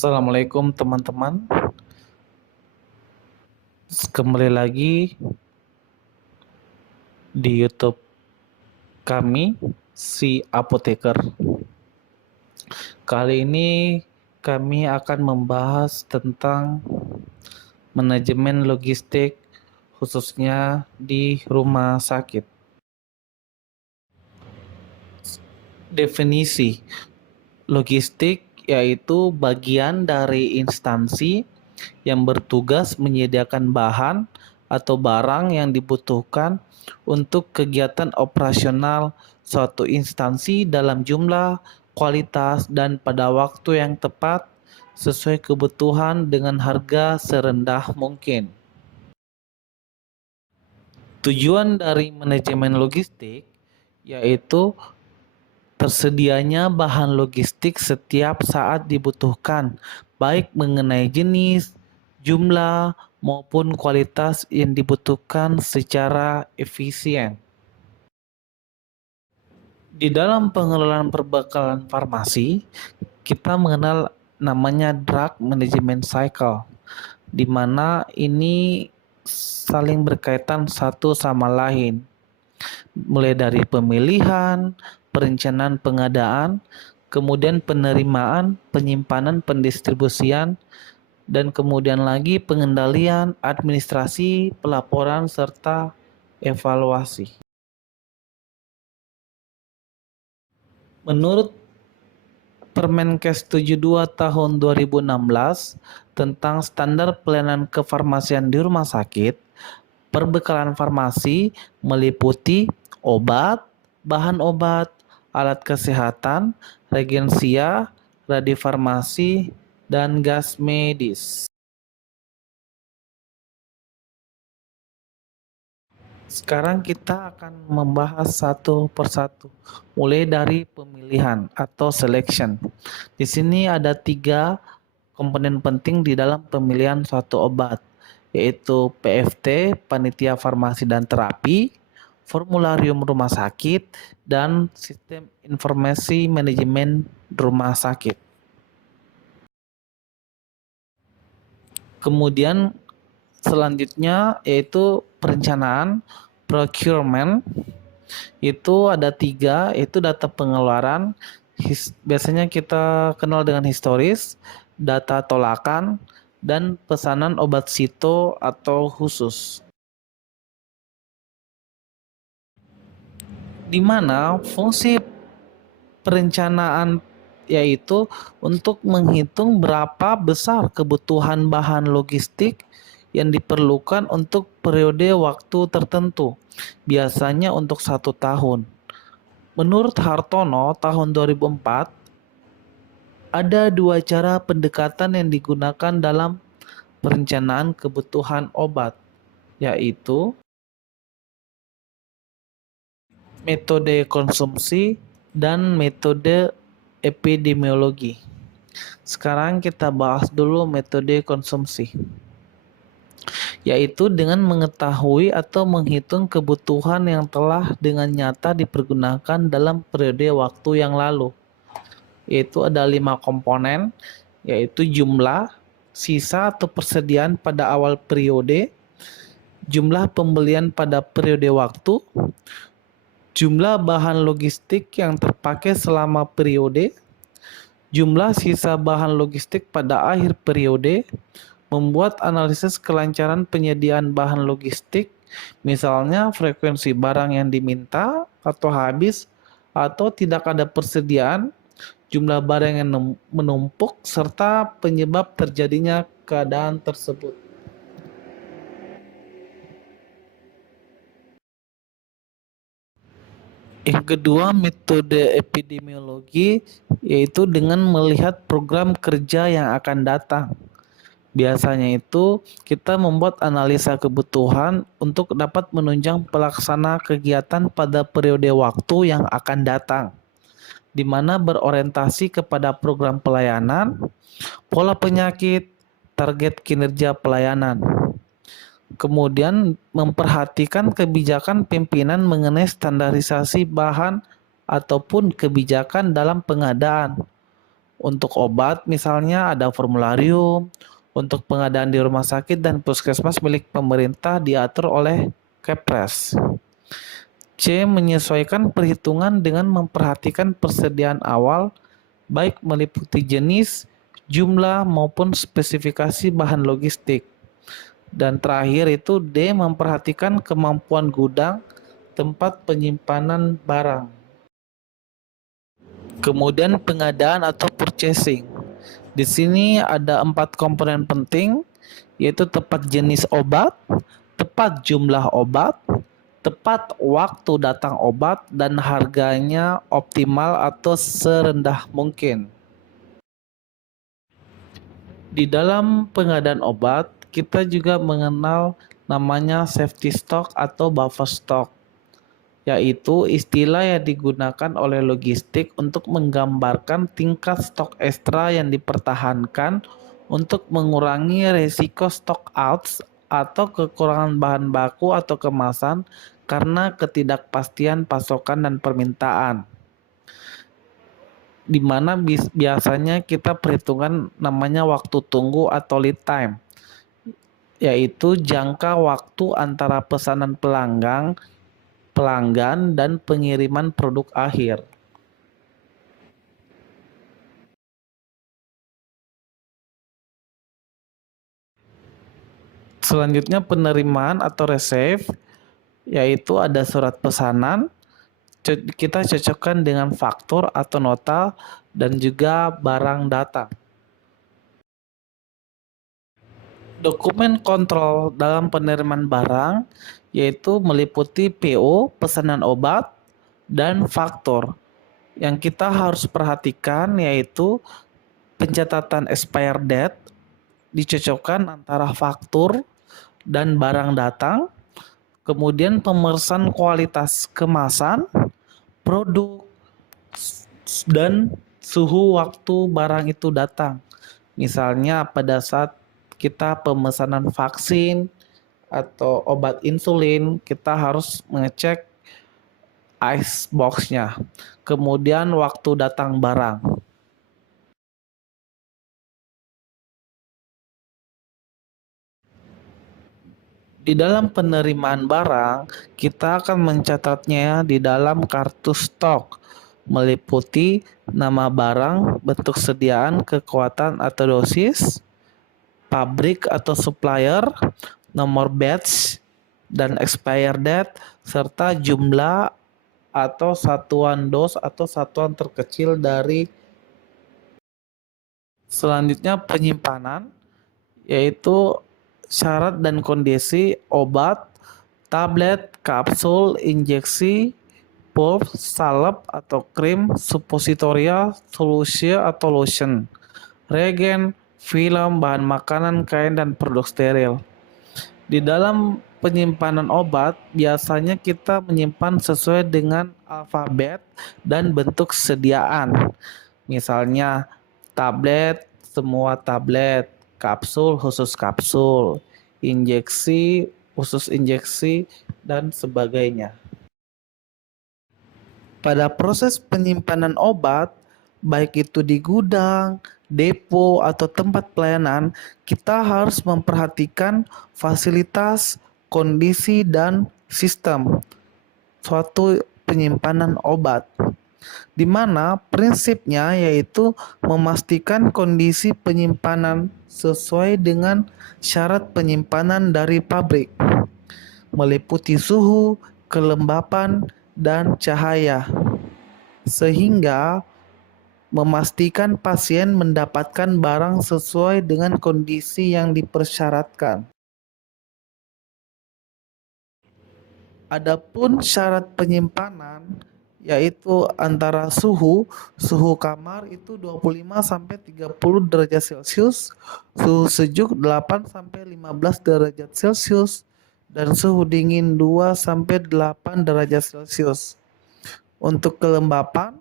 Assalamualaikum teman-teman. Kembali lagi di YouTube kami, si Apoteker. Kali ini kami akan membahas tentang manajemen logistik khususnya di rumah sakit. Definisi logistik yaitu bagian dari instansi yang bertugas menyediakan bahan atau barang yang dibutuhkan untuk kegiatan operasional suatu instansi dalam jumlah, kualitas, dan pada waktu yang tepat sesuai kebutuhan dengan harga serendah mungkin. Tujuan dari manajemen logistik yaitu tersedianya bahan logistik setiap saat dibutuhkan, baik mengenai jenis, jumlah, maupun kualitas yang dibutuhkan secara efisien. Di dalam pengelolaan perbekalan farmasi, kita mengenal namanya drug management cycle, di mana ini saling berkaitan satu sama lain. Mulai dari pemilihan, perencanaan pengadaan, kemudian penerimaan, penyimpanan, pendistribusian, dan kemudian lagi pengendalian, administrasi, pelaporan, serta evaluasi. Menurut Permenkes 72 tahun 2016 tentang standar pelayanan kefarmasian di rumah sakit, perbekalan farmasi meliputi obat, bahan obat, alat kesehatan, regensia, radiofarmasi, dan gas medis. Sekarang kita akan membahas satu persatu, mulai dari pemilihan atau selection. Di sini ada 3 komponen penting di dalam pemilihan suatu obat, yaitu PFT, Panitia Farmasi dan Terapi, formularium rumah sakit, dan sistem informasi manajemen rumah sakit. Kemudian selanjutnya yaitu perencanaan, procurement, itu ada 3, yaitu data pengeluaran, biasanya kita kenal dengan historis, data tolakan, dan pesanan obat sito atau khusus. Di mana fungsi perencanaan yaitu untuk menghitung berapa besar kebutuhan bahan logistik yang diperlukan untuk periode waktu tertentu, biasanya untuk 1 tahun. Menurut Hartono tahun 2004, ada 2 cara pendekatan yang digunakan dalam perencanaan kebutuhan obat, yaitu metode konsumsi dan metode epidemiologi. Sekarang kita bahas dulu metode konsumsi, yaitu dengan mengetahui atau menghitung kebutuhan yang telah dengan nyata dipergunakan dalam periode waktu yang lalu. Yaitu ada 5 komponen, yaitu jumlah, sisa atau persediaan pada awal periode, jumlah pembelian pada periode waktu, jumlah bahan logistik yang terpakai selama periode, jumlah sisa bahan logistik pada akhir periode, membuat analisis kelancaran penyediaan bahan logistik, misalnya frekuensi barang yang diminta atau habis atau tidak ada persediaan, jumlah barang yang menumpuk, serta penyebab terjadinya keadaan tersebut. Yang kedua, metode epidemiologi, yaitu dengan melihat program kerja yang akan datang. Biasanya itu kita membuat analisa kebutuhan untuk dapat menunjang pelaksana kegiatan pada periode waktu yang akan datang, di mana berorientasi kepada program pelayanan, pola penyakit, target kinerja pelayanan. Kemudian memperhatikan kebijakan pimpinan mengenai standarisasi bahan ataupun kebijakan dalam pengadaan. Untuk obat misalnya ada formularium, untuk pengadaan di rumah sakit dan puskesmas milik pemerintah diatur oleh Kepres. C. Menyesuaikan perhitungan dengan memperhatikan persediaan awal, baik meliputi jenis, jumlah, maupun spesifikasi bahan logistik. Dan terakhir itu D. Memperhatikan kemampuan gudang, tempat penyimpanan barang. Kemudian pengadaan atau purchasing. Di sini ada 4 komponen penting, yaitu tepat jenis obat, tepat jumlah obat, tepat waktu datang obat, dan harganya optimal atau serendah mungkin. Di dalam pengadaan obat, kita juga mengenal namanya safety stock atau buffer stock, yaitu istilah yang digunakan oleh logistik untuk menggambarkan tingkat stok ekstra yang dipertahankan untuk mengurangi risiko stock outs atau kekurangan bahan baku atau kemasan karena ketidakpastian pasokan dan permintaan. Di mana biasanya kita perhitungan namanya waktu tunggu atau lead time, yaitu jangka waktu antara pesanan pelanggan dan pengiriman produk akhir. Selanjutnya penerimaan atau receive, yaitu ada surat pesanan, kita cocokkan dengan faktur atau nota, dan juga barang datang. Dokumen kontrol dalam penerimaan barang yaitu meliputi PO, pesanan obat, dan faktur. Yang kita harus perhatikan yaitu pencatatan expire date dicocokkan antara faktur dan barang datang, kemudian pemesan kualitas kemasan, produk, dan suhu waktu barang itu datang. Misalnya pada saat kita pemesanan vaksin atau obat insulin, kita harus mengecek ice box-nya. Kemudian waktu datang barang. Di dalam penerimaan barang, kita akan mencatatnya di dalam kartu stok, meliputi nama barang, bentuk sediaan, kekuatan atau dosis, pabrik atau supplier, nomor batch, dan expire date, serta jumlah atau satuan dos atau satuan terkecil dari. Selanjutnya penyimpanan, yaitu syarat dan kondisi obat, tablet, kapsul, injeksi, pulp, salep atau krim, suppositoria, solusi atau lotion, reagen, film, bahan makanan, kain, dan produk steril. Di dalam penyimpanan obat, biasanya kita menyimpan sesuai dengan alfabet dan bentuk sediaan. Misalnya tablet, semua tablet, kapsul khusus kapsul, injeksi khusus injeksi, dan sebagainya. Pada proses penyimpanan obat, baik itu di gudang, depo, atau tempat pelayanan, kita harus memperhatikan fasilitas, kondisi, dan sistem suatu penyimpanan obat, di mana prinsipnya yaitu memastikan kondisi penyimpanan sesuai dengan syarat penyimpanan dari pabrik, meliputi suhu, kelembapan, dan cahaya, sehingga memastikan pasien mendapatkan barang sesuai dengan kondisi yang dipersyaratkan. Adapun syarat penyimpanan yaitu antara suhu kamar itu 25 sampai 30 derajat Celcius, suhu sejuk 8 sampai 15 derajat Celcius, dan suhu dingin 2 sampai 8 derajat Celcius. Untuk kelembapan,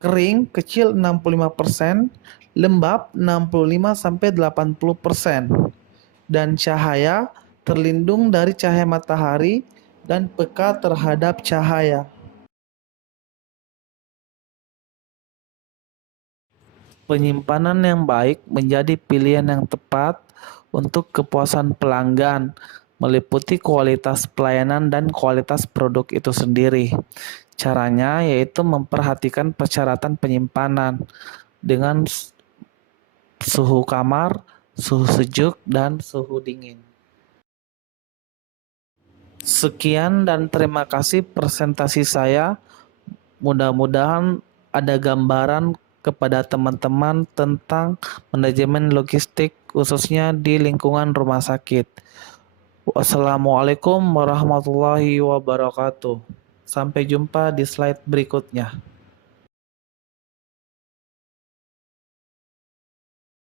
kering kecil 65%, lembab 65 sampai 80%, dan cahaya terlindung dari cahaya matahari dan peka terhadap cahaya. Penyimpanan yang baik menjadi pilihan yang tepat untuk kepuasan pelanggan, meliputi kualitas pelayanan dan kualitas produk itu sendiri. Caranya yaitu memperhatikan persyaratan penyimpanan dengan suhu kamar, suhu sejuk, dan suhu dingin. Sekian dan terima kasih presentasi saya. Mudah-mudahan ada gambaran kepada teman-teman tentang manajemen logistik khususnya di lingkungan rumah sakit. Wassalamualaikum warahmatullahi wabarakatuh. Sampai jumpa di slide berikutnya.